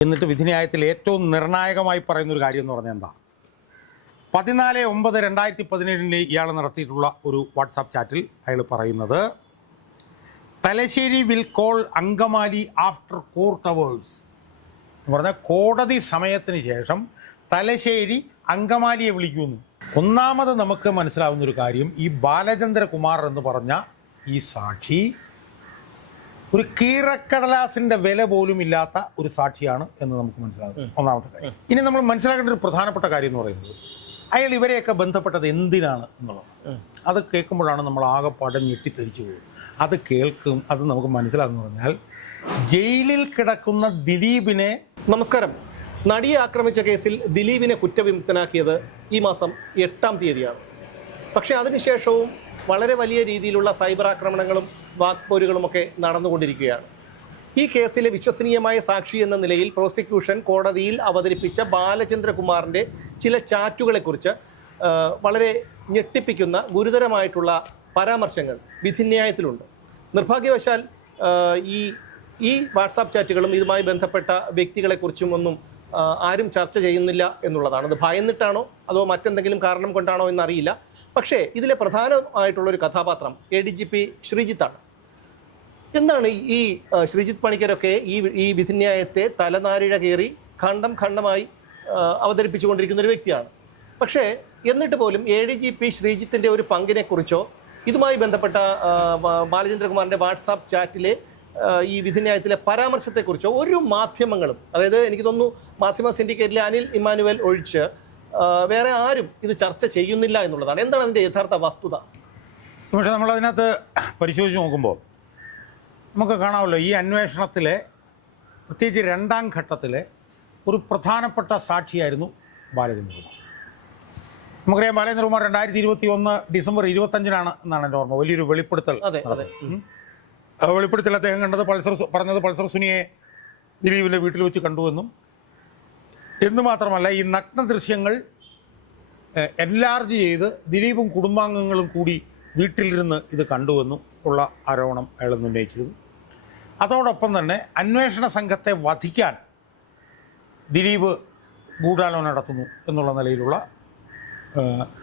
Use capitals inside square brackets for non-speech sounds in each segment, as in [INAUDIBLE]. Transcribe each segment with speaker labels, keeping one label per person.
Speaker 1: എന്നിട്ട് വിധിന്യായത്തിൽ ഏറ്റവും നിർണായകമായി പറയുന്ന ഒരു കാര്യം എന്ന് പറഞ്ഞാൽ എന്താ? പതിനാല് ഒമ്പത് രണ്ടായിരത്തി പതിനേഴിന് ഇയാൾ നടത്തിയിട്ടുള്ള ഒരു വാട്സാപ്പ് ചാറ്റിൽ അയാൾ പറയുന്നത് Thalassery will call Angamaly after court hours എന്ന് പറഞ്ഞാൽ കോടതി സമയത്തിന് ശേഷം തലശ്ശേരി അങ്കമാലിയെ വിളിക്കുന്നു ഒന്നാമത് നമുക്ക് മനസ്സിലാവുന്ന ഒരു കാര്യം ഈ ബാലചന്ദ്രകുമാർ എന്ന് പറഞ്ഞ ഈ സാക്ഷി ഒരു കീറക്കടലാസിന്റെ വില പോലും ഇല്ലാത്ത ഒരു സാക്ഷിയാണ് എന്ന് നമുക്ക് മനസ്സിലാകും. ഒന്നാമത്തെ കാര്യം. ഇനി നമ്മൾ മനസ്സിലാക്കേണ്ട ഒരു പ്രധാനപ്പെട്ട കാര്യം എന്ന് പറയുന്നത് അയാൾ ഇവരെയൊക്കെ ബന്ധപ്പെട്ടത് എന്തിനാണ് എന്നുള്ളത് അത് കേൾക്കുമ്പോഴാണ് നമ്മൾ ആകെപ്പാടെ ഞെട്ടിത്തെരിച്ചു പോകും അത് കേൾക്കും അത് നമുക്ക് മനസ്സിലാകുന്നു പറഞ്ഞാൽ ജയിലിൽ കിടക്കുന്ന ദിലീപിനെ
Speaker 2: നമസ്കാരം. നടിയെ ആക്രമിച്ച കേസിൽ ദിലീപിനെ കുറ്റവിമുക്തനാക്കിയത് ഈ മാസം എട്ടാം തീയതിയാണ്. പക്ഷേ അതിനുശേഷവും വളരെ വലിയ രീതിയിലുള്ള സൈബർ ആക്രമണങ്ങളും വാക്പോരുകളുമൊക്കെ നടന്നുകൊണ്ടിരിക്കുകയാണ്. ഈ കേസിലെ വിശ്വസനീയമായ സാക്ഷി എന്ന നിലയിൽ പ്രോസിക്യൂഷൻ കോടതിയിൽ അവതരിപ്പിച്ച ബാലചന്ദ്രകുമാറിന്റെ ചില ചാറ്റുകളെക്കുറിച്ച് കുറിച്ച് വളരെ ഞെട്ടിപ്പിക്കുന്ന ഗുരുതരമായിട്ടുള്ള പരാമർശങ്ങൾ വിധിന്യായത്തിലുണ്ട്. നിർഭാഗ്യവശാൽ ഈ ഈ വാട്സാപ്പ് ചാറ്റുകളും ഇതുമായി ബന്ധപ്പെട്ട വ്യക്തികളെക്കുറിച്ചും ഒന്നും ആരും ചർച്ച ചെയ്യുന്നില്ല എന്നുള്ളതാണ്. അത് ഭയന്നിട്ടാണോ അതോ മറ്റെന്തെങ്കിലും കാരണം കൊണ്ടാണോ എന്നറിയില്ല. പക്ഷേ ഇതിലെ പ്രധാനമായിട്ടുള്ളൊരു കഥാപാത്രം എ ഡി ജി പി ശ്രീജിത്താണ്. എന്താണ് ഈ ശ്രീജിത്ത് പണിക്കരൊക്കെ ഈ ഈ വിധിന്യായത്തെ തലനാരിഴ കയറി ഖണ്ഡം ഖണ്ഡമായി അവതരിപ്പിച്ചുകൊണ്ടിരിക്കുന്ന ഒരു വ്യക്തിയാണ്. പക്ഷേ എന്നിട്ട് പോലും എ ഡി ജി പി ശ്രീജിത്തിന്റെ ഒരു പങ്കിനെക്കുറിച്ചോ ഇതുമായി ബന്ധപ്പെട്ട ബാലചന്ദ്രകുമാറിന്റെ വാട്സാപ്പ് ചാറ്റിലെ ഈ വിധിന്യായത്തിലെ പരാമർശത്തെക്കുറിച്ചോ ഒരു മാധ്യമങ്ങളും അതായത് എനിക്ക് തോന്നുന്നു മാധ്യമ സിൻഡിക്കേറ്റിലെ അനിൽ ഇമ്മാനുവൽ ഒഴിച്ച് വേറെ ആരും ഇത് ചർച്ച ചെയ്യുന്നില്ല എന്നുള്ളതാണ്. എന്താണ് അതിന്റെ യഥാർത്ഥ വസ്തുത?
Speaker 1: പക്ഷേ നമ്മളതിനകത്ത് പരിശോധിച്ച് നോക്കുമ്പോൾ നമുക്ക് കാണാമല്ലോ ഈ അന്വേഷണത്തിലെ പ്രത്യേകിച്ച് രണ്ടാം ഘട്ടത്തിലെ ഒരു പ്രധാനപ്പെട്ട സാക്ഷിയായിരുന്നു ബാലചന്ദ്രകുമാർ. നമുക്കറിയാം ബാലചന്ദ്രകുമാർ രണ്ടായിരത്തി ഇരുപത്തി ഒന്ന് ഡിസംബർ ഇരുപത്തഞ്ചിനാണ് എന്നാണ് എന്റെ ഓർമ്മ. വലിയൊരു വെളിപ്പെടുത്തൽ
Speaker 2: അതെ
Speaker 1: വെളിപ്പെടുത്തൽ അദ്ദേഹം കണ്ടത് പൾസർ പറഞ്ഞത് പൾസർ സുനിയെ ദിലീപിന്റെ വീട്ടിൽ വെച്ച് കണ്ടുവെന്നും എന്ന്. മാത്രമല്ല ഈ നഗ്ന ദൃശ്യങ്ങൾ എൻലാർജ് ചെയ്ത് ദിലീപും കുടുംബാംഗങ്ങളും കൂടി വീട്ടിലിരുന്ന് ഇത് കണ്ടുവെന്നും ഉള്ള ആരോപണം അയാളെന്ന് ഉന്നയിച്ചിരുന്നു. അതോടൊപ്പം തന്നെ അന്വേഷണ സംഘത്തെ വധിക്കാൻ ദിലീപ് ഗൂഢാലോചന നടത്തുന്നു എന്നുള്ള നിലയിലുള്ള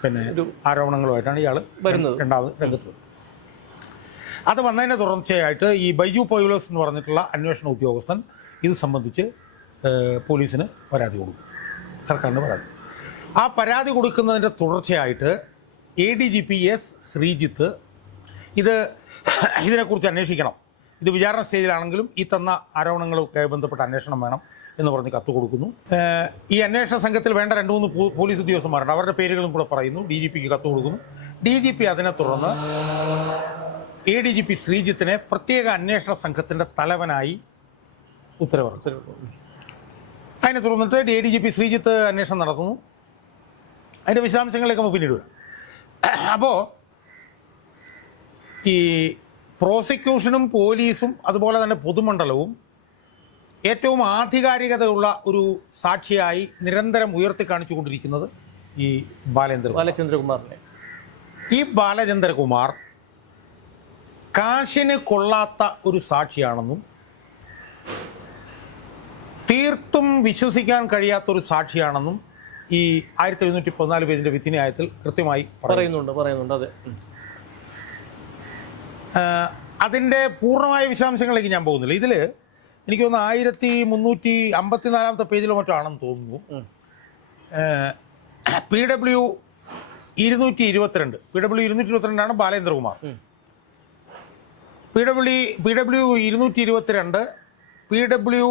Speaker 1: പിന്നെ ആരോപണങ്ങളുമായിട്ടാണ് ഇയാൾ
Speaker 2: വരുന്നത്.
Speaker 1: രണ്ടാമത് രംഗത്ത്. അത് വന്നതിനെ തുടർച്ചയായിട്ട് ഈ ബൈജു പൗലോസ് എന്ന് പറഞ്ഞിട്ടുള്ള അന്വേഷണ ഉദ്യോഗസ്ഥൻ ഇത് സംബന്ധിച്ച് പോലീസിന് പരാതി കൊടുക്കും. സർക്കാരിന് പരാതി. ആ പരാതി കൊടുക്കുന്നതിന്റെ തുടർച്ചയായിട്ട് A D G P S Sreejith ഇത് ഇതിനെക്കുറിച്ച് അന്വേഷിക്കണം. ഇത് വിചാരണ സ്റ്റേജിലാണെങ്കിലും ഈ തന്ന ആരോപണങ്ങളുമായി ബന്ധപ്പെട്ട അന്വേഷണം വേണം എന്ന് പറഞ്ഞ് കത്ത് കൊടുക്കുന്നു. ഈ അന്വേഷണ സംഘത്തിൽ വേണ്ട രണ്ട് മൂന്ന് പോലീസ് ഉദ്യോഗസ്ഥന്മാരുണ്ട്. അവരുടെ പേരുകളും കൂടെ പറയുന്നു. ഡി ജി പിക്ക് കത്ത് കൊടുക്കുന്നു. ഡി ജി പി അതിനെ തുടർന്ന് എ ഡി ജി പി ശ്രീജിത്തിനെ പ്രത്യേക അന്വേഷണ സംഘത്തിന്റെ തലവനായി ഉത്തരവ് അതിനെ തുടർന്നിട്ട് A D G P Sreejith അന്വേഷണം നടത്തുന്നു. അതിന്റെ വിശദാംശങ്ങളിലേക്ക് നമുക്ക് പിന്നീട് വരാം. അപ്പോൾ ഈ പ്രോസിക്യൂഷനും പോലീസും അതുപോലെ തന്നെ പൊതുമണ്ഡലവും ഏറ്റവും ആധികാരികതയുള്ള ഒരു സാക്ഷിയായി നിരന്തരം ഉയർത്തി കാണിച്ചുകൊണ്ടിരിക്കുന്നത് ഈ ബാലേന്ദ്ര
Speaker 2: ബാലചന്ദ്രകുമാറിനെ.
Speaker 1: ഈ ബാലചന്ദ്രകുമാർ കാശിന് കൊള്ളാത്ത ഒരു സാക്ഷിയാണെന്നും തീർത്തും വിശ്വസിക്കാൻ കഴിയാത്ത ഒരു സാക്ഷിയാണെന്നും ഈ ആയിരത്തി എഴുന്നൂറ്റി പതിനാല് പേജിന്റെ വിധിന്യായത്തിൽ കൃത്യമായി
Speaker 2: പറയുന്നുണ്ട് പറയുന്നുണ്ട് അതെ.
Speaker 1: അതിന്റെ പൂർണമായ വിശദാംശങ്ങളിലേക്ക് ഞാൻ പോകുന്നില്ല. ഇതിൽ എനിക്ക് തോന്നുന്നു ആയിരത്തി മുന്നൂറ്റി അമ്പത്തിനാലാമത്തെ പേജിലോ മറ്റോ ആണെന്ന് തോന്നുന്നു. പി ഡബ്ല്യു ഇരുന്നൂറ്റി ഇരുപത്തിരണ്ട്. പി ഡബ്ല്യു ഇരുന്നൂറ്റി ഇരുപത്തിരണ്ടാണ് Balendrakumar. P W P W ഇരുന്നൂറ്റി ഇരുപത്തിരണ്ട് പി ഡബ്ല്യു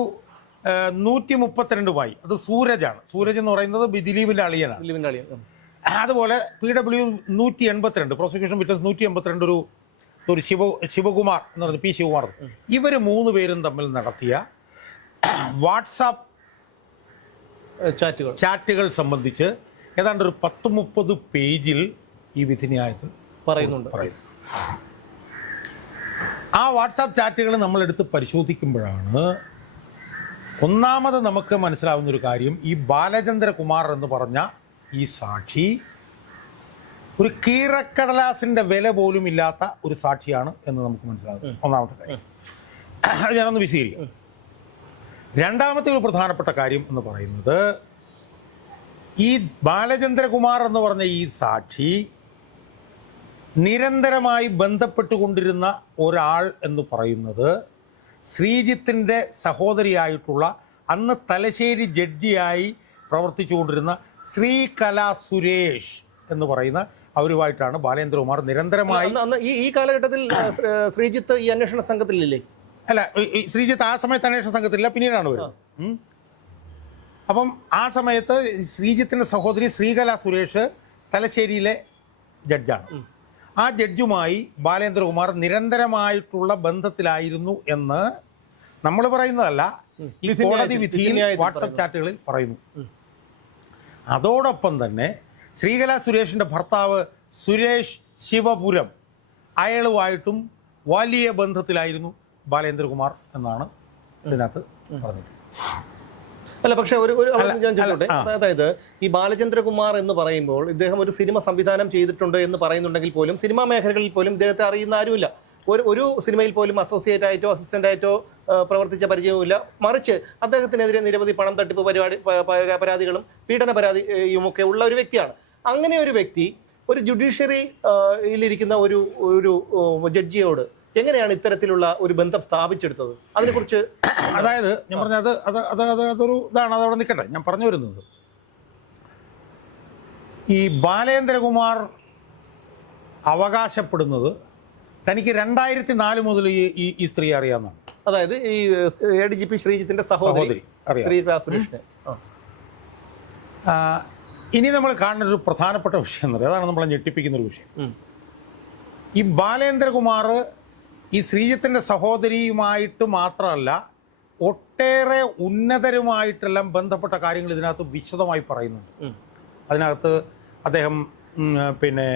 Speaker 1: നൂറ്റി മുപ്പത്തിരണ്ടുമായി. അത് സൂരജാണ്. സൂരജ് എന്ന് പറയുന്നത് ദിലീപിന്റെ അളിയനാണ്.
Speaker 2: അളിയൻ.
Speaker 1: അതുപോലെ പി ഡബ്ല്യു നൂറ്റി എൺപത്തിരണ്ട്. പ്രോസിക്യൂഷൻ വിറ്റ്നസ് നൂറ്റി എൺപത്തിരണ്ട് ഒരു ഒരു ശിവ ശിവകുമാർ എന്ന് പറയുന്നത് പി ശിവകുമാർ. ഇവർ മൂന്ന് പേരും തമ്മിൽ നടത്തിയ വാട്സാപ്പ്
Speaker 2: ചാറ്റുകൾ.
Speaker 1: ചാറ്റുകൾ സംബന്ധിച്ച് ഏതാണ്ട് ഒരു പത്ത് മുപ്പത് പേജിൽ ഈ വിധിന്യായത്തിൽ
Speaker 2: പറയുന്നുണ്ട്.
Speaker 1: പറയുന്നു. ആ വാട്സാപ്പ് ചാറ്റുകൾ നമ്മളെടുത്ത് പരിശോധിക്കുമ്പോഴാണ് ഒന്നാമത് നമുക്ക് മനസ്സിലാവുന്ന ഒരു കാര്യം ഈ ബാലചന്ദ്രകുമാർ എന്ന് പറഞ്ഞ ഈ സാക്ഷി ഒരു കീറക്കടലാസിന്റെ വില പോലും ഇല്ലാത്ത ഒരു സാക്ഷിയാണ് എന്ന് നമുക്ക് മനസ്സിലാകും. ഒന്നാമത്തെ കാര്യം. അത് ഞാനൊന്ന് വിശദീകരിക്കാം. രണ്ടാമത്തെ ഒരു പ്രധാനപ്പെട്ട കാര്യം എന്ന് പറയുന്നത് ഈ ബാലചന്ദ്രകുമാർ എന്ന് പറഞ്ഞ ഈ സാക്ഷി നിരന്തരമായി ബന്ധപ്പെട്ടുകൊണ്ടിരുന്ന ഒരാൾ എന്ന് പറയുന്നത് ശ്രീജിത്തിന്റെ സഹോദരിയായിട്ടുള്ള അന്ന് തലശ്ശേരി ജഡ്ജിയായി പ്രവർത്തിച്ചുകൊണ്ടിരുന്ന ശ്രീകല സുരേഷ് എന്ന് പറയുന്ന അവരുമായിട്ടാണ് ബാലേന്ദ്രകുമാർ നിരന്തരമായി
Speaker 2: ഈ ഈ കാലഘട്ടത്തിൽ ശ്രീജിത്ത് ഈ അന്വേഷണ സംഘത്തിലില്ലേ?
Speaker 1: അല്ല ശ്രീജിത്ത് ആ സമയത്ത് അന്വേഷണ സംഘത്തിലില്ല പിന്നീടാണ് വരുന്നത്. അപ്പം ആ സമയത്ത് ശ്രീജിത്തിന്റെ സഹോദരി ശ്രീകല സുരേഷ് തലശ്ശേരിയിലെ ജഡ്ജാണ്. ആ ജഡ്ജുമായി ബാലേന്ദ്രകുമാർ നിരന്തരമായിട്ടുള്ള ബന്ധത്തിലായിരുന്നു എന്ന് നമ്മൾ പറയുന്നതല്ല ഈ കോടതി വിധിയിൽ വാട്സപ്പ് ചാറ്റുകളിൽ പറയുന്നു. അതോടൊപ്പം തന്നെ ശ്രീകല സുരേഷിന്റെ ഭർത്താവ് സുരേഷ് ശിവപുരം. അയാളുമായിട്ടും വലിയ ബന്ധത്തിലായിരുന്നു ബാലേന്ദ്രകുമാർ എന്നാണ് ഇതിനകത്ത് പറഞ്ഞിട്ടുള്ളത്
Speaker 2: അല്ല പക്ഷെ ഒരു ഒരു ഞാൻ ചോദിച്ചോട്ടെ അതായത് ഈ ബാലചന്ദ്രകുമാർ എന്ന് പറയുമ്പോൾ ഇദ്ദേഹം ഒരു സിനിമ സംവിധാനം ചെയ്തിട്ടുണ്ട് എന്ന് പറയുന്നുണ്ടെങ്കിൽ പോലും സിനിമാ മേഖലകളിൽ പോലും ഇദ്ദേഹത്തെ അറിയുന്ന ആരുമില്ല. ഒരു ഒരു സിനിമയിൽ പോലും അസോസിയേറ്റ് ആയിട്ടോ അസിസ്റ്റന്റ് ആയിട്ടോ പ്രവർത്തിച്ച പരിചയവുമില്ല. മറിച്ച് അദ്ദേഹത്തിനെതിരെ നിരവധി പണം തട്ടിപ്പ് പരിപാടി പരാതികളും പീഡന പരാതിയുമൊക്കെ ഉള്ള ഒരു വ്യക്തിയാണ്. അങ്ങനെ ഒരു വ്യക്തി ഒരു ജുഡീഷ്യറിയിലിരിക്കുന്ന ഒരു ഒരു ജഡ്ജിയോട് എങ്ങനെയാണ് ഇത്തരത്തിലുള്ള ഒരു ബന്ധം സ്ഥാപിച്ചെടുത്തത്? അതിനെക്കുറിച്ച് [COUGHS]
Speaker 1: അതായത് ഞാൻ പറഞ്ഞത് അത് അത് അത് അതൊരു ഇതാണ്. അതവിടെ നിൽക്കട്ടെ. ഞാൻ പറഞ്ഞു വരുന്നത്. ഈ ബാലേന്ദ്രകുമാർ അവകാശപ്പെടുന്നത് തനിക്ക് രണ്ടായിരത്തി നാല് മുതൽ ഈ ഈ സ്ത്രീ അറിയാവുന്നതാണ്.
Speaker 2: അതായത് ഈ എ ഡി ജി പി ശ്രീജിത്തിന്റെ സഹോദരി ശ്രീ സുരേഷിനെ
Speaker 1: ഇനി നമ്മൾ കാണുന്ന ഒരു പ്രധാനപ്പെട്ട വിഷയം എന്ന് പറയുന്നത് അതാണ് നമ്മളെ ഞെട്ടിപ്പിക്കുന്ന ഒരു വിഷയം. ഈ ബാലേന്ദ്രകുമാർ ഈ ശ്രീജിത്തിന്റെ സഹോദരിയുമായിട്ട് മാത്രമല്ല ഒട്ടേറെ ഉന്നതരുമായിട്ടെല്ലാം ബന്ധപ്പെട്ട കാര്യങ്ങൾ ഇതിനകത്ത് വിശദമായി പറയുന്നുണ്ട്. അതിനകത്ത് അദ്ദേഹം പിന്നെ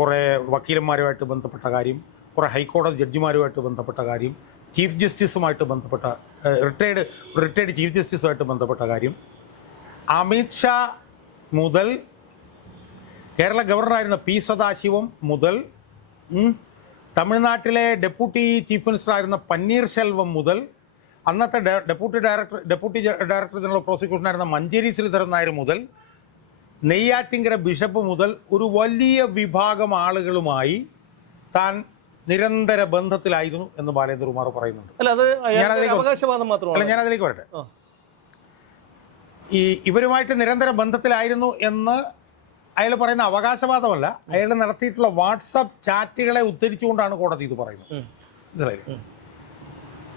Speaker 1: കുറേ വക്കീലന്മാരുമായിട്ട് ബന്ധപ്പെട്ട കാര്യം കുറേ ഹൈക്കോടതി ജഡ്ജിമാരുമായിട്ട് ബന്ധപ്പെട്ട കാര്യം ചീഫ് ജസ്റ്റിസുമായിട്ട് ബന്ധപ്പെട്ട റിട്ടയർഡ് റിട്ടയർഡ് ചീഫ് ജസ്റ്റിസുമായിട്ട് ബന്ധപ്പെട്ട കാര്യം. അമിത്ഷാ മുതൽ കേരള ഗവർണറായിരുന്ന പി സദാശിവം മുതൽ തമിഴ്നാട്ടിലെ ഡെപ്യൂട്ടി ചീഫ് മിനിസ്റ്റർ ആയിരുന്ന പന്നീർശെൽവം മുതൽ അന്നത്തെ deputy director deputy director general prosecution ആയിരുന്ന മഞ്ചേരി ശ്രീധരൻ നായർ മുതൽ നെയ്യാറ്റിങ്കര ബിഷപ്പ് മുതൽ ഒരു വലിയ വിഭാഗം ആളുകളുമായി താൻ നിരന്തര ബന്ധത്തിലായിരുന്നു എന്ന് ബാലേന്ദ്രകുമാർ പറയുന്നുണ്ട്.
Speaker 2: അല്ല അത് അവകാശവാദം
Speaker 1: ഞാൻ അതിലേക്ക് വരട്ടെ. ഈ ഇവരുമായിട്ട് നിരന്തര ബന്ധത്തിലായിരുന്നു എന്ന് അയാൾ പറയുന്ന അവകാശവാദമല്ല. അയാൾ നടത്തിയിട്ടുള്ള വാട്സപ്പ് ചാറ്റുകളെ ഉദ്ധരിച്ചുകൊണ്ടാണ് കോടതി ഇത് പറയുന്നത്. മനസ്സിലായില്ലേ?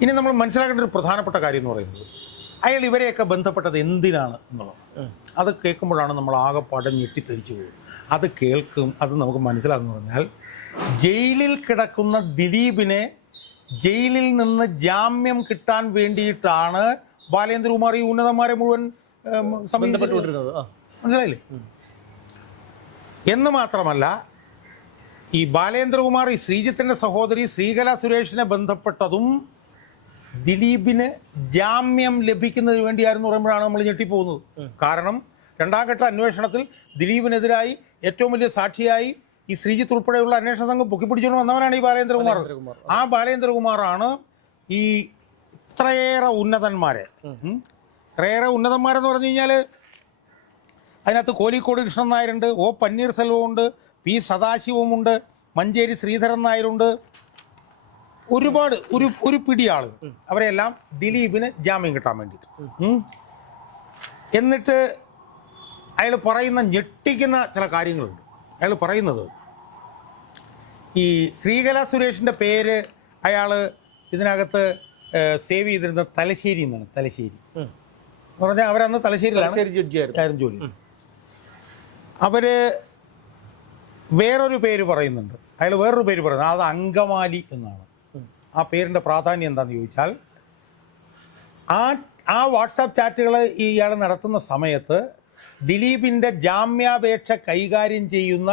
Speaker 1: ഇനി നമ്മൾ മനസ്സിലാക്കേണ്ട ഒരു പ്രധാനപ്പെട്ട കാര്യം എന്ന് പറയുന്നത് അയാൾ ഇവരെയൊക്കെ ബന്ധപ്പെട്ടത് എന്തിനാണ് എന്നുള്ളത് അത് കേൾക്കുമ്പോഴാണ് നമ്മൾ ആകെപ്പാടെ ഞെട്ടിത്തെരിച്ചു പോകും അത് കേൾക്കും അത് നമുക്ക് മനസ്സിലാകുന്നു പറഞ്ഞാൽ ജയിലിൽ കിടക്കുന്ന ദിലീപിനെ ജയിലിൽ നിന്ന് ജാമ്യം കിട്ടാൻ വേണ്ടിയിട്ടാണ് ബാലേന്ദ്രകുമാർ ഈ ഉന്നതന്മാരെ മുഴുവൻ
Speaker 2: ബന്ധപ്പെട്ടുകൊണ്ടിരുന്നത്.
Speaker 1: മനസ്സിലായില്ലേ? എന്ന് മാത്രമല്ല ഈ ബാലേന്ദ്രകുമാർ ഈ ശ്രീജിത്തിന്റെ സഹോദരി ശ്രീകല സുരേഷിനെ ബന്ധപ്പെട്ടതും ദിലീപിന് ജാമ്യം ലഭിക്കുന്നതിന് വേണ്ടിയായിരുന്നു പറയുമ്പോഴാണ് നമ്മൾ ഞെട്ടിപ്പോകുന്നത്. കാരണം രണ്ടാം ഘട്ട അന്വേഷണത്തിൽ ദിലീപിനെതിരായി ഏറ്റവും വലിയ സാക്ഷിയായി ഈ ശ്രീജിത്ത് ഉൾപ്പെടെയുള്ള അന്വേഷണ സംഘം പൊക്കിപ്പിടിച്ചുകൊണ്ട് വന്നവനാണ് ഈ ബാലേന്ദ്രകുമാർ. ആ ബാലേന്ദ്രകുമാറാണ് ഈ ഇത്രയേറെ ഉന്നതന്മാരെ. ഇത്രയേറെ ഉന്നതന്മാരെന്ന് പറഞ്ഞു കഴിഞ്ഞാൽ അതിനകത്ത് കോലിക്കോട് കൃഷ്ണൻ നായരുണ്ട് ഒ പന്നീർസെൽവമുണ്ട് പി സദാശിവമുണ്ട് മഞ്ചേരി ശ്രീധരൻ നായരുണ്ട്. ഒരുപാട് ഒരു ഒരു പിടിയാൾ അവരെല്ലാം ദിലീപിന് ജാമ്യം കിട്ടാൻ വേണ്ടിയിട്ട്. എന്നിട്ട് അയാൾ പറയുന്ന ഞെട്ടിക്കുന്ന ചില കാര്യങ്ങളുണ്ട്. അയാൾ പറയുന്നത് ഈ ശ്രീകല സുരേഷിന്റെ പേര് അയാൾ ഇതിനകത്ത് സേവ് ചെയ്തിരുന്ന തലശ്ശേരി എന്നാണ് തലശ്ശേരി. എന്ന് പറഞ്ഞാൽ അവരന്ന് തലശ്ശേരി
Speaker 2: തലശ്ശേരി ജഡ്ജിയായിരുന്നു
Speaker 1: ജോലി. അവർ വേറൊരു പേര് പറയുന്നുണ്ട്. അയാൾ വേറൊരു പേര് പറയുന്നത് അത് അങ്കമാലി എന്നാണ്. ആ പേരിന്റെ പ്രാധാന്യം എന്താണെന്ന് ചോദിച്ചാൽ ആ ആ വാട്സാപ്പ് ചാറ്റുകൾ ഇയാൾ നടത്തുന്ന സമയത്ത് ദിലീപിന്റെ ജാമ്യാപേക്ഷ കൈകാര്യം ചെയ്യുന്ന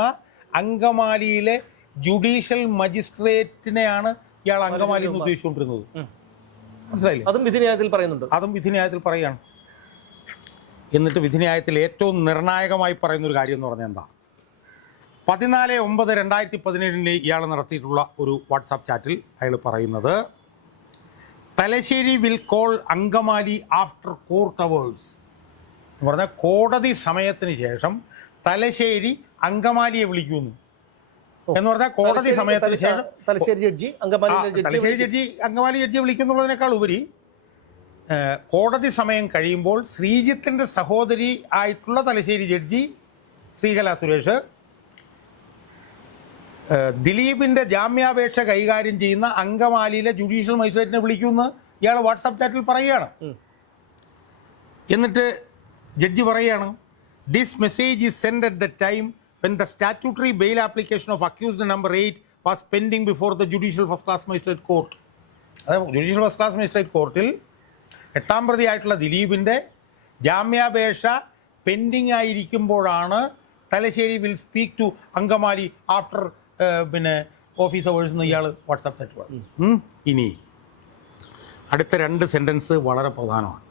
Speaker 1: അങ്കമാലിയിലെ ജുഡീഷ്യൽ മജിസ്ട്രേറ്റിനെയാണ് ഇയാൾ അങ്കമാലി എന്ന് ഉദ്ദേശിച്ചുകൊണ്ടിരുന്നത്. മനസ്സിലായില്ലേ?
Speaker 2: അതും വിധിന്യായത്തിൽ പറയുന്നുണ്ട്.
Speaker 1: അതും വിധിന്യായത്തിൽ പറയുകയാണ്. എന്നിട്ട് വിധിന്യായത്തിൽ ഏറ്റവും നിർണായകമായി പറയുന്ന ഒരു കാര്യം എന്ന് പറഞ്ഞാൽ എന്താ? പതിനാല് ഒമ്പത് രണ്ടായിരത്തി പതിനേഴിന് ഇയാൾ നടത്തിയിട്ടുള്ള ഒരു വാട്സാപ്പ് ചാറ്റിൽ അയാൾ പറയുന്നത് Thalassery will call Angamaly after court hours. എന്ന് പറഞ്ഞാൽ കോടതി സമയത്തിന് ശേഷം തലശ്ശേരി അങ്കമാലിയെ വിളിക്കുന്നു എന്ന് പറഞ്ഞാൽ കോടതി സമയത്തിന് ശേഷം
Speaker 2: Thalassery judge Angamaly
Speaker 1: Thalassery judge Angamaly judge വിളിക്കുന്നുള്ളതിനേക്കാൾ ഉപരി കോടതി സമയം കഴിയുമ്പോൾ ശ്രീജിത്തിന്റെ സഹോദരി ആയിട്ടുള്ള തലശ്ശേരി ജഡ്ജി ശ്രീകല സുരേഷ് ദിലീപിന്റെ ദിലീപിന്റെ ജാമ്യാപേക്ഷ കൈകാര്യം ചെയ്യുന്ന അങ്കമാലിയിലെ ജുഡീഷ്യൽ മജിസ്ട്രേറ്റിനെ വിളിക്കുമെന്ന് ഇയാൾ വാട്സാപ്പ് ചാറ്റിൽ പറയുകയാണ്. എന്നിട്ട് ജഡ്ജി പറയുകയാണ് this message is send at the time when the statutory bail application of accused number eight was pending before the judicial first class magistrate court അതായത് ജുഡീഷ്യൽ ഫസ്റ്റ് ക്ലാസ് മജിസ്ട്രേറ്റ് കോർട്ടിൽ എട്ടാം പ്രതിയായിട്ടുള്ള ദിലീപിന്റെ ജാമ്യാപേക്ഷ pending ആയിരിക്കുമ്പോഴാണ് Thalassery will speak to Angamaly after പിന്നെ office hours എന്ന് ഇയാൾ WhatsApp പറഞ്ഞു ഇനി അടുത്ത രണ്ട് സെന്റൻസ് വളരെ പ്രധാനമാണ്.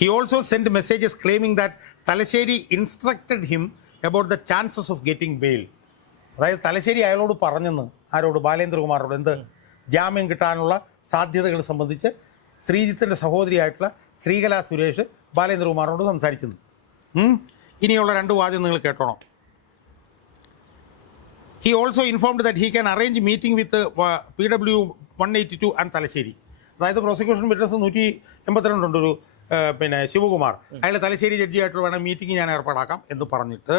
Speaker 1: He also send messages claiming that Thalassery instructed him about the chances of getting bail അതായത് തലശ്ശേരി അയാളോട് പറഞ്ഞെന്ന് ആരോട്? ബാലേന്ദ്രകുമാറോട് എന്ത്? ജാമ്യം കിട്ടാനുള്ള സാധ്യതകൾ സംബന്ധിച്ച് ശ്രീജിത്തിന്റെ സഹോദരിയായിട്ടുള്ള ശ്രീകല സുരേഷ് ബാലേന്ദ്രകുമാറിനോട് സംസാരിച്ചത്? ഇനിയുള്ള രണ്ട് വാദ്യം നിങ്ങൾ കേട്ടോണം. He also informed that he can arrange meeting with P W one eighty two and Thalassery. അതായത് പ്രോസിക്യൂഷൻ വിറ്റ്നസ് നൂറ്റി എൺപത്തിരണ്ടുണ്ട് ഒരു പിന്നെ ശിവകുമാർ. അയാൾ തലശ്ശേരി ജഡ്ജിയായിട്ട് വേണം മീറ്റിംഗ് ഞാൻ ഏർപ്പാടാക്കാം എന്ന് പറഞ്ഞിട്ട്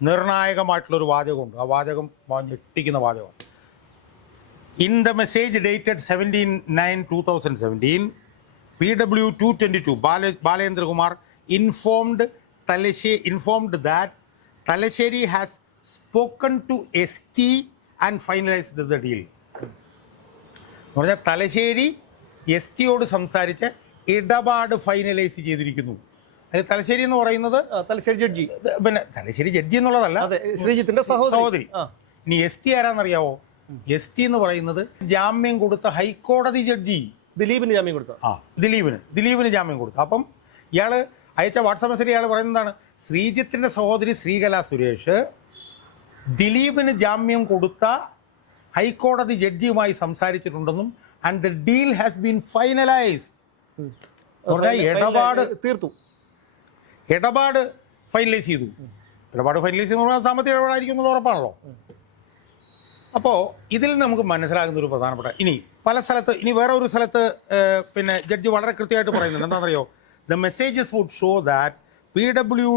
Speaker 1: നിർണായകമായിട്ടുള്ളൊരു വാചകമുണ്ട്. ആ വാചകം ഞെട്ടിക്കുന്ന വാചകം in the message dated seventeen nine two thousand seventeen P W two twenty two Bala Balendrakumar informed Thalassery informed that Thalassery has spoken to S T and finalised the deal എന്ന് പറഞ്ഞാൽ Thalassery S ടിയോട് സംസാരിച്ച് ഇടപാട് finalise ചെയ്തിരിക്കുന്നു. അതിൽ തലശ്ശേരി എന്ന് പറയുന്നത്
Speaker 2: Thalassery judge.
Speaker 1: പിന്നെ Thalassery judge എന്നുള്ളതല്ല
Speaker 2: ശ്രീജിത്തിന്റെ സഹോദരി.
Speaker 1: ഇനി എസ് ടി ആരാന്നറിയാവോ? എസ് ടി എന്ന് പറയുന്നത് ജാമ്യം കൊടുത്ത ഹൈക്കോടതി ജഡ്ജി.
Speaker 2: ദിലീപിന് ജാമ്യം കൊടുത്തു?
Speaker 1: ആ ദിലീപിന് ദിലീപിന് ജാമ്യം കൊടുത്തു. അപ്പം ഇയാൾ അയച്ച വാട്സാപ്പ് മെസ്സേജ് ഇയാൾ പറയുന്നതാണ് ശ്രീജിത്തിന്റെ സഹോദരി ശ്രീകല സുരേഷ് ദിലീപിന് ജാമ്യം കൊടുത്ത ഹൈക്കോടതി ജഡ്ജിയുമായി സംസാരിച്ചിട്ടുണ്ടെന്നും and the deal has been finalised ഇടപാട്
Speaker 2: തീർത്തു.
Speaker 1: ഇടപാട് ഫൈനലൈസ് ചെയ്തു. ഇടപാട് ഫൈനലൈസ് ചെയ്യുന്ന പറഞ്ഞാൽ സാമ്പത്തിക ഇടപാടായിരിക്കും എന്നുള്ള ഉറപ്പാണല്ലോ. അപ്പോൾ ഇതിൽ നമുക്ക് മനസ്സിലാകുന്ന ഒരു പ്രധാനപ്പെട്ട ഇനി പല സ്ഥലത്ത് ഇനി വേറെ ഒരു സ്ഥലത്ത് പിന്നെ ജഡ്ജി വളരെ കൃത്യമായിട്ട് പറയുന്നുണ്ട്. എന്താണെന്നറിയോ? The messages would show that P W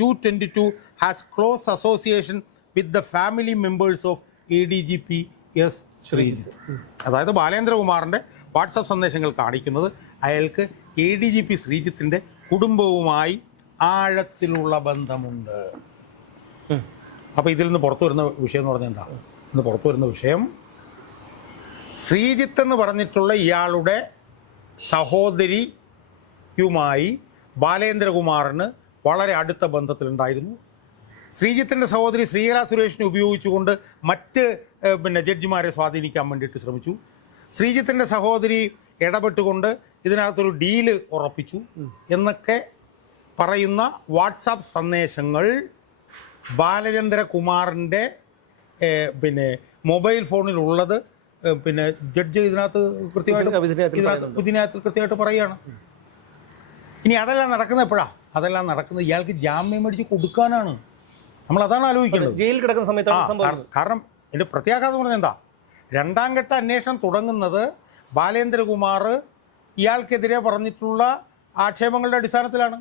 Speaker 1: two twenty two has close association with the family members of A D G P S Sreejith അതായത് ബാലേന്ദ്രകുമാറിന്റെ വാട്സപ്പ് സന്ദേശങ്ങൾ കാണിക്കുന്നത് അയാൾക്ക് എ ഡി ജി പി ശ്രീജിത്തിന്റെ കുടുംബവുമായി ആഴത്തിലുള്ള ബന്ധമുണ്ട്. അപ്പോൾ ഇതിൽ നിന്ന് പുറത്തു വരുന്ന വിഷയം എന്ന് പറഞ്ഞാൽ എന്താ? ഇന്ന് പുറത്തു വരുന്ന വിഷയം ശ്രീജിത്ത് എന്ന് പറഞ്ഞിട്ടുള്ള ഇയാളുടെ സഹോദരിയുമായി ബാലേന്ദ്രകുമാറിന് വളരെ അടുത്ത ബന്ധത്തിലുണ്ടായിരുന്നു. ശ്രീജിത്തിന്റെ സഹോദരി ശ്രീകല സുരേഷിനെ ഉപയോഗിച്ചുകൊണ്ട് മറ്റ് പിന്നെ ജഡ്ജിമാരെ സ്വാധീനിക്കാൻ വേണ്ടിയിട്ട് ശ്രമിച്ചു. ശ്രീജിത്തിന്റെ സഹോദരി ഇടപെട്ടുകൊണ്ട് ഇതിനകത്തൊരു ഡീൽ ഉറപ്പിച്ചു എന്നൊക്കെ പറയുന്ന വാട്സാപ്പ് സന്ദേശങ്ങൾ ബാലചന്ദ്രകുമാറിന്റെ പിന്നെ മൊബൈൽ ഫോണിലുള്ളത് പിന്നെ ജഡ്ജ് ഇതിനകത്ത് കൃത്യമായിട്ട് ഇതിനകത്ത്. കൃത്യമായിട്ട് പറയുകയാണ്. ഇനി അതെല്ലാം നടക്കുന്നത് എപ്പോഴാ? അതെല്ലാം നടക്കുന്നത് ഇയാൾക്ക് ജാമ്യം മേടിച്ച് കൊടുക്കാനാണ്. നമ്മൾ അതാണ് ആലോചിക്കുന്നത്
Speaker 2: ജയിലിൽ കിടക്കുന്ന സമയത്താണ്
Speaker 1: കാരണം എന്റെ പ്രത്യാഘാതം പറഞ്ഞാൽ എന്താ? രണ്ടാം ഘട്ട അന്വേഷണം തുടങ്ങുന്നത് ബാലേന്ദ്രകുമാർ ഇയാൾക്കെതിരെ പറഞ്ഞിട്ടുള്ള ആക്ഷേപങ്ങളുടെ അടിസ്ഥാനത്തിലാണ്.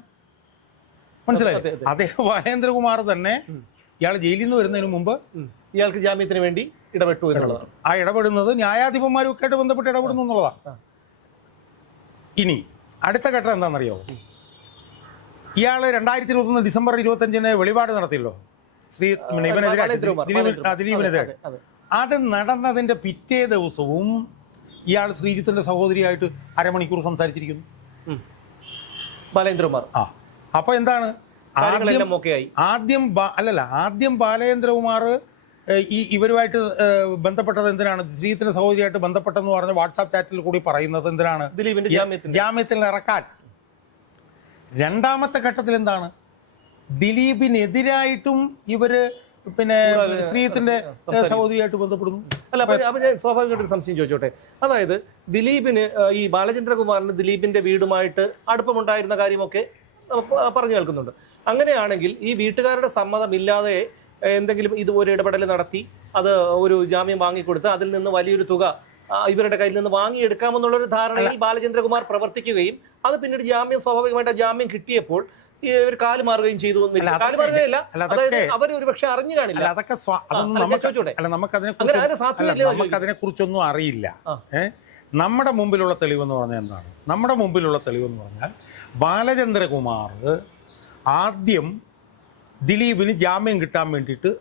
Speaker 1: മനസ്സിലായി. അദ്ദേഹം ബാലേന്ദ്രകുമാർ തന്നെ ഇയാൾ ജയിലിൽ നിന്ന് വരുന്നതിന് മുമ്പ്
Speaker 2: ഇയാൾക്ക് ജാമ്യത്തിന് വേണ്ടി ഇടപെട്ടു എന്നുള്ളതാണ്.
Speaker 1: ആ ഇടപെടുന്നത് ന്യായാധിപന്മാരും ഒക്കെ ആയിട്ട് ബന്ധപ്പെട്ട് ഇടപെടുന്നു എന്നുള്ളതാണ് ഇനി അടുത്ത ഘട്ടം എന്താണെന്നറിയോ? ഇയാൾ രണ്ടായിരത്തി ഇരുപത്തൊന്ന് ഡിസംബർ ഇരുപത്തഞ്ചിന് വെളിപാട് നടത്തിയല്ലോ. ശ്രീ ഇവനെതിരെ. ദിലീപിനെതിരെ.
Speaker 2: അത്
Speaker 1: നടന്നതിന്റെ പിറ്റേ ദിവസവും ഇയാൾ ശ്രീജിത്തിന്റെ സഹോദരിയായിട്ട് അരമണിക്കൂർ സംസാരിച്ചിരിക്കുന്നു.
Speaker 2: ബാലേന്ദ്രകുമാർ.
Speaker 1: ആ അപ്പൊ എന്താണ്? ആദ്യം ആദ്യം അല്ലല്ല ആദ്യം ബാലേന്ദ്രകുമാർ ഈ ഇവരുമായിട്ട് ബന്ധപ്പെട്ടത് എന്തിനാണ്? ശ്രീജിത്തിന്റെ സഹോദരിയായിട്ട് ബന്ധപ്പെട്ടെന്ന് പറഞ്ഞ വാട്സാപ്പ് ചാറ്റിൽ കൂടി പറയുന്നത് എന്തിനാണ്?
Speaker 2: ദിലീപിന്റെ
Speaker 1: ജാമ്യത്തിൽ ഇറക്കാൻ. രണ്ടാമത്തെ ഘട്ടത്തിൽ എന്താണ്? ദിലീപിനെതിരായിട്ടും ഇവർ പിന്നെ
Speaker 2: ശ്രീത്തിന്റെ
Speaker 1: സഹോദരിയായിട്ട് ബന്ധപ്പെടുന്നു.
Speaker 2: അല്ല അപ്പൊ ഞാൻ സ്വാഭാവികമായിട്ട് സംശയം ചോദിച്ചോട്ടെ? അതായത് ദിലീപിന് ഈ ബാലചന്ദ്രകുമാറിന് ദിലീപിന്റെ വീടുമായിട്ട് അടുപ്പമുണ്ടായിരുന്ന കാര്യമൊക്കെ പറഞ്ഞു കേൾക്കുന്നുണ്ട്. അങ്ങനെയാണെങ്കിൽ ഈ വീട്ടുകാരുടെ സമ്മതമില്ലാതെ എന്തെങ്കിലും ഇത് ഒരു ഇടപെടൽ നടത്തി അത് ഒരു ജാമ്യം വാങ്ങിക്കൊടുത്ത് അതിൽ നിന്ന് വലിയൊരു തുക ഇവരുടെ കയ്യിൽ നിന്ന് വാങ്ങിയെടുക്കാമെന്നുള്ളൊരു ധാരണയിൽ ബാലചന്ദ്രകുമാർ പ്രവർത്തിക്കുകയും അത് പിന്നീട് ജാമ്യം സ്വാഭാവികമായിട്ട് ജാമ്യം കിട്ടിയപ്പോൾ ഈ ഒരു കാൽ മാറുകയും ചെയ്തു എന്നില്ല.
Speaker 1: കാൽ
Speaker 2: മാറുകയല്ല. അതായത് അവർ ഒരു പക്ഷെ അറിഞ്ഞു കാണില്ല.
Speaker 1: അതൊക്കെ നമുക്കതിനെ കുറിച്ചൊന്നും അറിയില്ല. നമ്മുടെ മുമ്പിലുള്ള തെളിവെന്ന് പറഞ്ഞാൽ എന്താണ്? നമ്മുടെ മുമ്പിലുള്ള തെളിവെന്ന് പറഞ്ഞാൽ ബാലചന്ദ്രകുമാർ ആദ്യം ദിലീപിന് ജാമ്യം കിട്ടാൻ വേണ്ടിയിട്ട്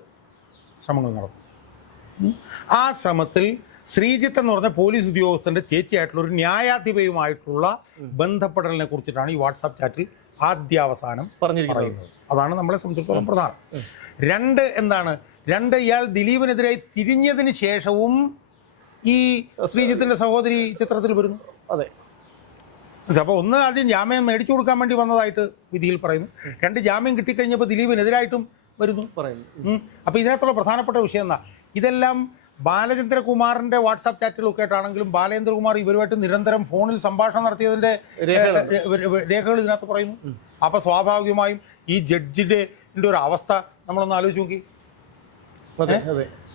Speaker 1: ശ്രമങ്ങൾ നടന്നു. ആ ശ്രമത്തിൽ ശ്രീജിത്ത് എന്ന് പറഞ്ഞ പോലീസ് ഉദ്യോഗസ്ഥന്റെ ചേച്ചിയായിട്ടുള്ള ഒരു ന്യായാധിപയുമായിട്ടുള്ള ബന്ധപ്പെടലിനെ കുറിച്ചിട്ടാണ് ഈ വാട്സാപ്പ് ചാറ്റിൽ ആദ്യാവസാനം
Speaker 2: പറഞ്ഞിരിക്കുന്നത്.
Speaker 1: അതാണ് നമ്മളെ സംബന്ധിച്ചിടത്തോളം പ്രധാനം. രണ്ട് എന്താണ്? രണ്ട് ഇയാൾ ദിലീപിനെതിരായി തിരിഞ്ഞതിന് ശേഷവും ഈ ശ്രീജിത്തിന്റെ സഹോദരി ചിത്രത്തിൽ വരുന്നു.
Speaker 2: അതെ.
Speaker 1: അപ്പോൾ ഒന്ന് ആദ്യം ജാമ്യം മേടിച്ചു കൊടുക്കാൻ വേണ്ടി വന്നതായിട്ട് വിധിയിൽ പറയുന്നു. രണ്ട് ജാമ്യം കിട്ടിക്കഴിഞ്ഞപ്പോൾ ദിലീപിനെതിരായിട്ടും വരുന്നു.
Speaker 2: പറയുന്നു.
Speaker 1: അപ്പൊ അപ്പോൾ ഇതിനകത്തുള്ള പ്രധാനപ്പെട്ട വിഷയം എന്താ? ഇതെല്ലാം ബാലചന്ദ്രകുമാറിന്റെ വാട്സാപ്പ് ചാറ്റിലൊക്കെ ആയിട്ടാണെങ്കിലും ബാലേന്ദ്രകുമാർ ഇവരുമായിട്ട് നിരന്തരം ഫോണിൽ സംഭാഷണം നടത്തിയതിന്റെ രേഖകൾ ഇതിനകത്ത് പറയുന്നു. അപ്പൊ സ്വാഭാവികമായും ഈ ജഡ്ജിന്റെ ഒരു അവസ്ഥ നമ്മളൊന്ന് ആലോചിച്ച് നോക്കി.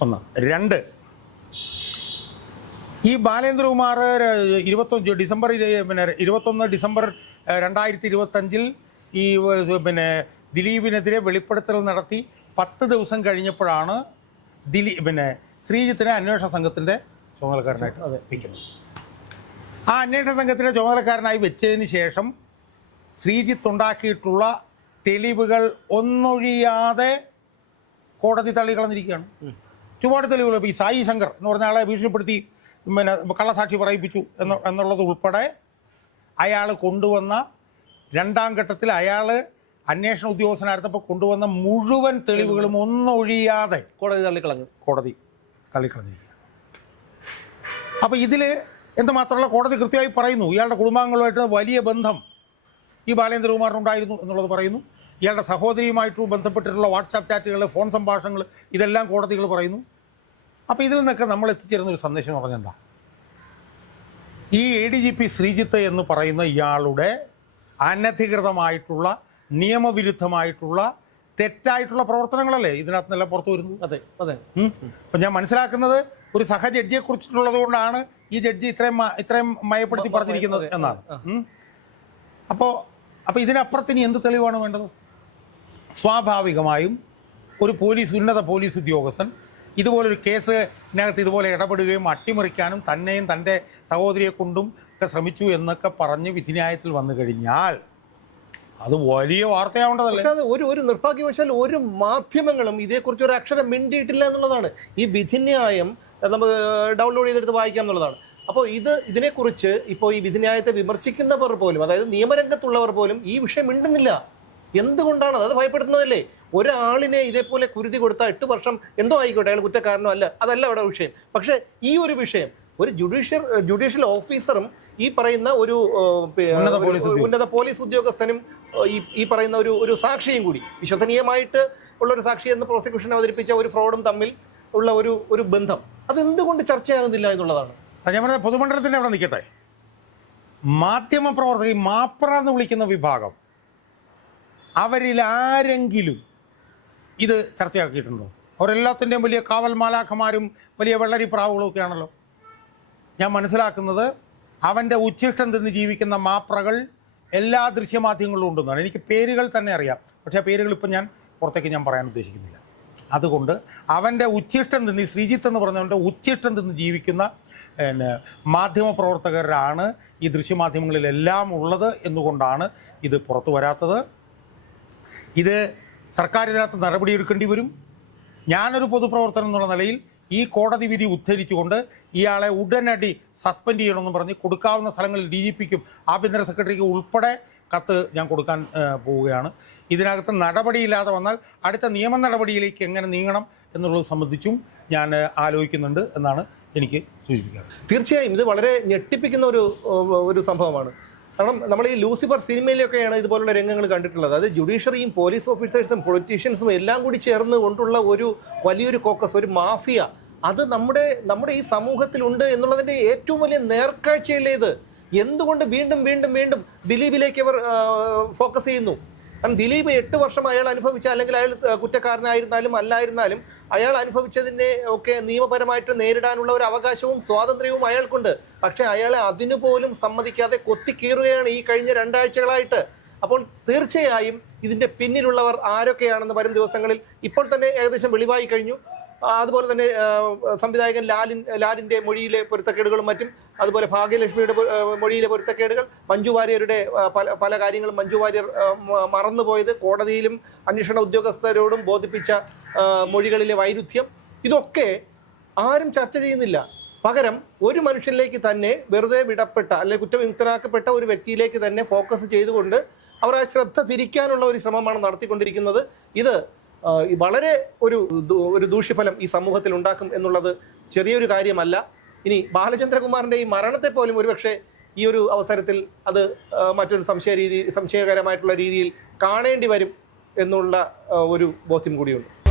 Speaker 1: ഒന്ന്. രണ്ട്. ഈ ബാലേന്ദ്രകുമാർ ഇരുപത്തൊന്ന് ഡിസംബർ പിന്നെ ഇരുപത്തൊന്ന് ഡിസംബർ രണ്ടായിരത്തി ഇരുപത്തഞ്ചിൽ ഈ പിന്നെ ദിലീപിനെതിരെ വെളിപ്പെടുത്തൽ നടത്തി. പത്ത് ദിവസം കഴിഞ്ഞപ്പോഴാണ് ദിലീപ് പിന്നെ ശ്രീജിത്തിനെ അന്വേഷണ സംഘത്തിന്റെ ചുമതലക്കാരനായിട്ട്
Speaker 2: അതെ.
Speaker 1: വയ്ക്കുന്നത് ആ അന്വേഷണ സംഘത്തിന്റെ ചുമതലക്കാരനായി വെച്ചതിന് ശേഷം ശ്രീജിത്ത് ഉണ്ടാക്കിയിട്ടുള്ള തെളിവുകൾ ഒന്നൊഴിയാതെ കോടതി തള്ളിക്കളഞ്ഞിരിക്കുകയാണ് ഒരുപാട് തെളിവുകൾ. ഇപ്പോൾ ഈ സായി ശങ്കർ എന്ന് പറഞ്ഞ ആളെ ഭീഷണിപ്പെടുത്തി പിന്നെ കള്ളസാക്ഷി പറയിപ്പിച്ചു എന്ന് എന്നുള്ളത് ഉൾപ്പെടെ അയാൾ കൊണ്ടുവന്ന രണ്ടാം ഘട്ടത്തിൽ അയാൾ അന്വേഷണ ഉദ്യോഗസ്ഥനായിരുന്നപ്പോൾ കൊണ്ടുവന്ന മുഴുവൻ തെളിവുകളും ഒന്നൊഴിയാതെ
Speaker 2: കോടതി തള്ളിക്കളഞ്ഞു
Speaker 1: കോടതി തള്ളിക്കളഞ്ഞിരിക്കുക. അപ്പോൾ ഇതിൽ എന്തുമാത്രമുള്ള കോടതി കൃത്യമായി പറയുന്നു ഇയാളുടെ കുടുംബാംഗങ്ങളുമായിട്ട് വലിയ ബന്ധം ഈ ബാലേന്ദ്രകുമാറിനുണ്ടായിരുന്നു എന്നുള്ളത് പറയുന്നു. ഇയാളുടെ സഹോദരിയുമായിട്ടും ബന്ധപ്പെട്ടിട്ടുള്ള വാട്സാപ്പ് ചാറ്റുകൾ ഫോൺ സംഭാഷണങ്ങൾ ഇതെല്ലാം കോടതികൾ പറയുന്നു. അപ്പോൾ ഇതിൽ നിന്നൊക്കെ നമ്മൾ എത്തിച്ചേരുന്ന ഒരു സന്ദേശം എന്ന് പറഞ്ഞാൽ എന്താ? ഈ A D G P Sreejith എന്ന് പറയുന്ന ഇയാളുടെ അനധികൃതമായിട്ടുള്ള നിയമവിരുദ്ധമായിട്ടുള്ള തെറ്റായിട്ടുള്ള പ്രവർത്തനങ്ങളല്ലേ ഇതിനകത്ത് നിന്നെല്ലാം പുറത്തു വരുന്നു?
Speaker 2: അതെ അതെ.
Speaker 1: അപ്പം ഞാൻ മനസ്സിലാക്കുന്നത് ഒരു സഹ ജഡ്ജിയെ കുറിച്ചിട്ടുള്ളത് കൊണ്ടാണ് ഈ ജഡ്ജി ഇത്രയും ഇത്രയും മയപ്പെടുത്തി പറഞ്ഞിരിക്കുന്നത് എന്നാണ്. അപ്പോൾ അപ്പോൾ ഇതിനപ്പുറത്തിന് എന്ത് തെളിവാണ് വേണ്ടത്? സ്വാഭാവികമായും ഒരു പോലീസ് ഉന്നത പോലീസ് ഉദ്യോഗസ്ഥൻ ഇതുപോലൊരു കേസിനകത്ത് ഇതുപോലെ ഇടപെടുകയും അട്ടിമറിക്കാനും തന്നെയും തന്റെ സഹോദരിയെ കൊണ്ടും ഒക്കെ ശ്രമിച്ചു എന്നൊക്കെ പറഞ്ഞ് വിധിന്യായത്തിൽ വന്നു കഴിഞ്ഞാൽ അത് വലിയ വാർത്തയാവേണ്ടതല്ലേ?
Speaker 2: അത് ഒരു ഒരു നിർഭാഗ്യവശാൽ ഒരു മാധ്യമങ്ങളും ഇതേക്കുറിച്ച് ഒരു അക്ഷരം മിണ്ടിയിട്ടില്ല എന്നുള്ളതാണ്. ഈ വിധിന്യായം നമുക്ക് ഡൗൺലോഡ് ചെയ്തെടുത്ത് വായിക്കാം എന്നുള്ളതാണ്. അപ്പോൾ ഇത് ഇതിനെക്കുറിച്ച് ഇപ്പോൾ ഈ വിധിന്യായത്തെ വിമർശിക്കുന്നവർ പോലും അതായത് നിയമരംഗത്തുള്ളവർ പോലും ഈ വിഷയം മിണ്ടുന്നില്ല. എന്തുകൊണ്ടാണ്? അത് ഭയപ്പെടുത്തുന്നതല്ലേ? ഒരാളിനെ ഇതേപോലെ കുരുതി കൊടുത്താൽ എട്ട് വർഷം എന്തോ ആയിക്കോട്ടെ അയാൾ കുറ്റക്കാരനോ അല്ല അതല്ല അവിടെ വിഷയം. പക്ഷേ ഈ ഒരു വിഷയം ഒരു ജുഡീഷ്യൽ ജുഡീഷ്യൽ ഓഫീസറും ഈ പറയുന്ന ഒരു
Speaker 1: ഉന്നത പോലീസ്
Speaker 2: ഉദ്യോഗസ്ഥനും ഈ പറയുന്ന ഒരു ഒരു സാക്ഷിയും കൂടി. വിശ്വസനീയമായിട്ട് ഉള്ള ഒരു സാക്ഷി എന്ന് പ്രോസിക്യൂഷൻ അവതരിപ്പിച്ച ഒരു ഫ്രോഡും തമ്മിൽ ഉള്ള ഒരു ഒരു ബന്ധം. അതെന്തുകൊണ്ട് ചർച്ചയാകുന്നില്ല എന്നുള്ളതാണ്?
Speaker 1: ഞാൻ പറഞ്ഞ പൊതുമണ്ഡലത്തിന്റെ അവിടെ നിൽക്കട്ടെ. മാധ്യമ പ്രവർത്തകർ മാപ്ര എന്ന് വിളിക്കുന്ന വിഭാഗം അവരിൽ ആരെങ്കിലും ഇത് ചർച്ചയാക്കിയിട്ടുണ്ടോ? അവരെല്ലാത്തിന്റെയും വലിയ കാവൽ മാലാഖമാരും വലിയ വെള്ളരി പ്രാവുകളും ഒക്കെ ആണല്ലോ ഞാൻ മനസ്സിലാക്കുന്നത് അവന്റെ ഉച്ഛിഷ്ടം തിന്ന് ജീവിക്കുന്ന മാപ്രകൾ എല്ലാ ദൃശ്യമാധ്യമങ്ങളിലും ഉണ്ടെന്നാണ്. എനിക്ക് പേരുകൾ തന്നെ അറിയാം. പക്ഷേ ആ പേരുകൾ ഇപ്പം ഞാൻ പുറത്തേക്ക് ഞാൻ പറയാൻ ഉദ്ദേശിക്കുന്നില്ല. അതുകൊണ്ട് അവന്റെ ഉച്ഛിഷ്ടം തിന്ന് ശ്രീജിത്ത് എന്ന് പറഞ്ഞവന്റെ ഉച്ഛിഷ്ടം തിന്ന് ജീവിക്കുന്ന പിന്നെ മാധ്യമ പ്രവർത്തകരാണ് ഈ ദൃശ്യമാധ്യമങ്ങളിലെല്ലാം ഉള്ളത് എന്നുകൊണ്ടാണ് ഇത് പുറത്തു വരാത്തത്. ഇത് സർക്കാർ ഇതിനകത്ത് നടപടിയെടുക്കേണ്ടി വരും. ഞാനൊരു പൊതുപ്രവർത്തനം എന്നുള്ള നിലയിൽ ഈ കോടതി വിധി ഉദ്ധരിച്ചുകൊണ്ട് ഇയാളെ ഉടനടി സസ്പെൻഡ് ചെയ്യണമെന്ന് പറഞ്ഞ് കൊടുക്കാവുന്ന സ്ഥലങ്ങളിൽ ഡി ജി പിക്കും ആഭ്യന്തര സെക്രട്ടറിക്കും ഉൾപ്പെടെ കത്ത് ഞാൻ കൊടുക്കാൻ പോവുകയാണ്. ഇതിനകത്ത് നടപടിയില്ലാതെ വന്നാൽ അടുത്ത നിയമ നടപടിയിലേക്ക് എങ്ങനെ നീങ്ങണം എന്നുള്ളത് സംബന്ധിച്ചും ഞാൻ ആലോചിക്കുന്നുണ്ട് എന്നാണ് എനിക്ക് സൂചിപ്പിക്കുന്നത്
Speaker 2: തീർച്ചയായും ഇത് വളരെ ഞെട്ടിപ്പിക്കുന്ന ഒരു ഒരു സംഭവമാണ്. കാരണം നമ്മൾ ഈ ലൂസിഫർ സിനിമയിലൊക്കെയാണ് ഇതുപോലുള്ള രംഗങ്ങൾ കണ്ടിട്ടുള്ളത്. അതായത് ജുഡീഷ്യറിയും പോലീസ് ഓഫീസേഴ്സും പൊളിറ്റീഷ്യൻസും എല്ലാം കൂടി ചേർന്ന് കൊണ്ടുള്ള ഒരു വലിയൊരു കോക്കസ് ഒരു മാഫിയ അത് നമ്മുടെ നമ്മുടെ ഈ സമൂഹത്തിലുണ്ട് എന്നുള്ളതിന്റെ ഏറ്റവും വലിയ നേർക്കാഴ്ചയല്ലേ ഇത്? എന്തുകൊണ്ട് വീണ്ടും വീണ്ടും വീണ്ടും ദിലീപിലേക്ക് അവർ ഫോക്കസ് ചെയ്യുന്നു? കാരണം ദിലീപ് എട്ട് വർഷം അയാൾ അനുഭവിച്ച അല്ലെങ്കിൽ അയാൾ കുറ്റക്കാരനായിരുന്നാലും അല്ലായിരുന്നാലും അയാൾ അനുഭവിച്ചതിനെ ഒക്കെ നിയമപരമായിട്ട് നേരിടാനുള്ള ഒരു അവകാശവും സ്വാതന്ത്ര്യവും അയാൾക്കുണ്ട്. പക്ഷേ അയാളെ അതിനുപോലും സമ്മതിക്കാതെ കൊത്തിക്കീറുകയാണ് ഈ കഴിഞ്ഞ രണ്ടാഴ്ചകളായിട്ട്. അപ്പോൾ തീർച്ചയായും ഇതിന്റെ പിന്നിലുള്ളവർ ആരൊക്കെയാണെന്ന് വരും ദിവസങ്ങളിൽ. ഇപ്പോൾ തന്നെ ഏകദേശം വെളിവായി കഴിഞ്ഞു. അതുപോലെ തന്നെ സംവിധായകൻ ലാലിൻ ലാലിന്റെ മൊഴിയിലെ പൊരുത്തക്കേടുകളും മറ്റും അതുപോലെ ഭാഗ്യലക്ഷ്മിയുടെ മൊഴിയിലെ പൊരുത്തക്കേടുകൾ മഞ്ജു വാര്യരുടെ പല പല കാര്യങ്ങളും മഞ്ജു വാര്യർ മറന്നുപോയത് കോടതിയിലും അന്വേഷണ ഉദ്യോഗസ്ഥരോടും ബോധിപ്പിച്ച മൊഴികളിലെ വൈരുദ്ധ്യം. ഇതൊക്കെ ആരും ചർച്ച ചെയ്യുന്നില്ല. പകരം ഒരു മനുഷ്യനിലേക്ക് തന്നെ വെറുതെ വിടപ്പെട്ട അല്ലെങ്കിൽ കുറ്റവിമുക്തനാക്കപ്പെട്ട ഒരു വ്യക്തിയിലേക്ക് തന്നെ ഫോക്കസ് ചെയ്തുകൊണ്ട് അവർ ആ ശ്രദ്ധ തിരിക്കാനുള്ള ഒരു ശ്രമമാണ് നടത്തിക്കൊണ്ടിരിക്കുന്നത്. ഇത് വളരെ ഒരു ഒരു ദൂഷ്യഫലം ഈ സമൂഹത്തിൽ ഉണ്ടാക്കും എന്നുള്ളത് ചെറിയൊരു കാര്യമല്ല. ഇനി ബാലചന്ദ്രകുമാറിന്റെ ഈ മരണത്തെ പോലും ഒരുപക്ഷെ ഈ ഒരു അവസരത്തിൽ അത് മറ്റൊരു സംശയ രീതി സംശയകരമായിട്ടുള്ള രീതിയിൽ കാണേണ്ടി വരും എന്നുള്ള ഒരു ബോധ്യം കൂടിയുണ്ട്.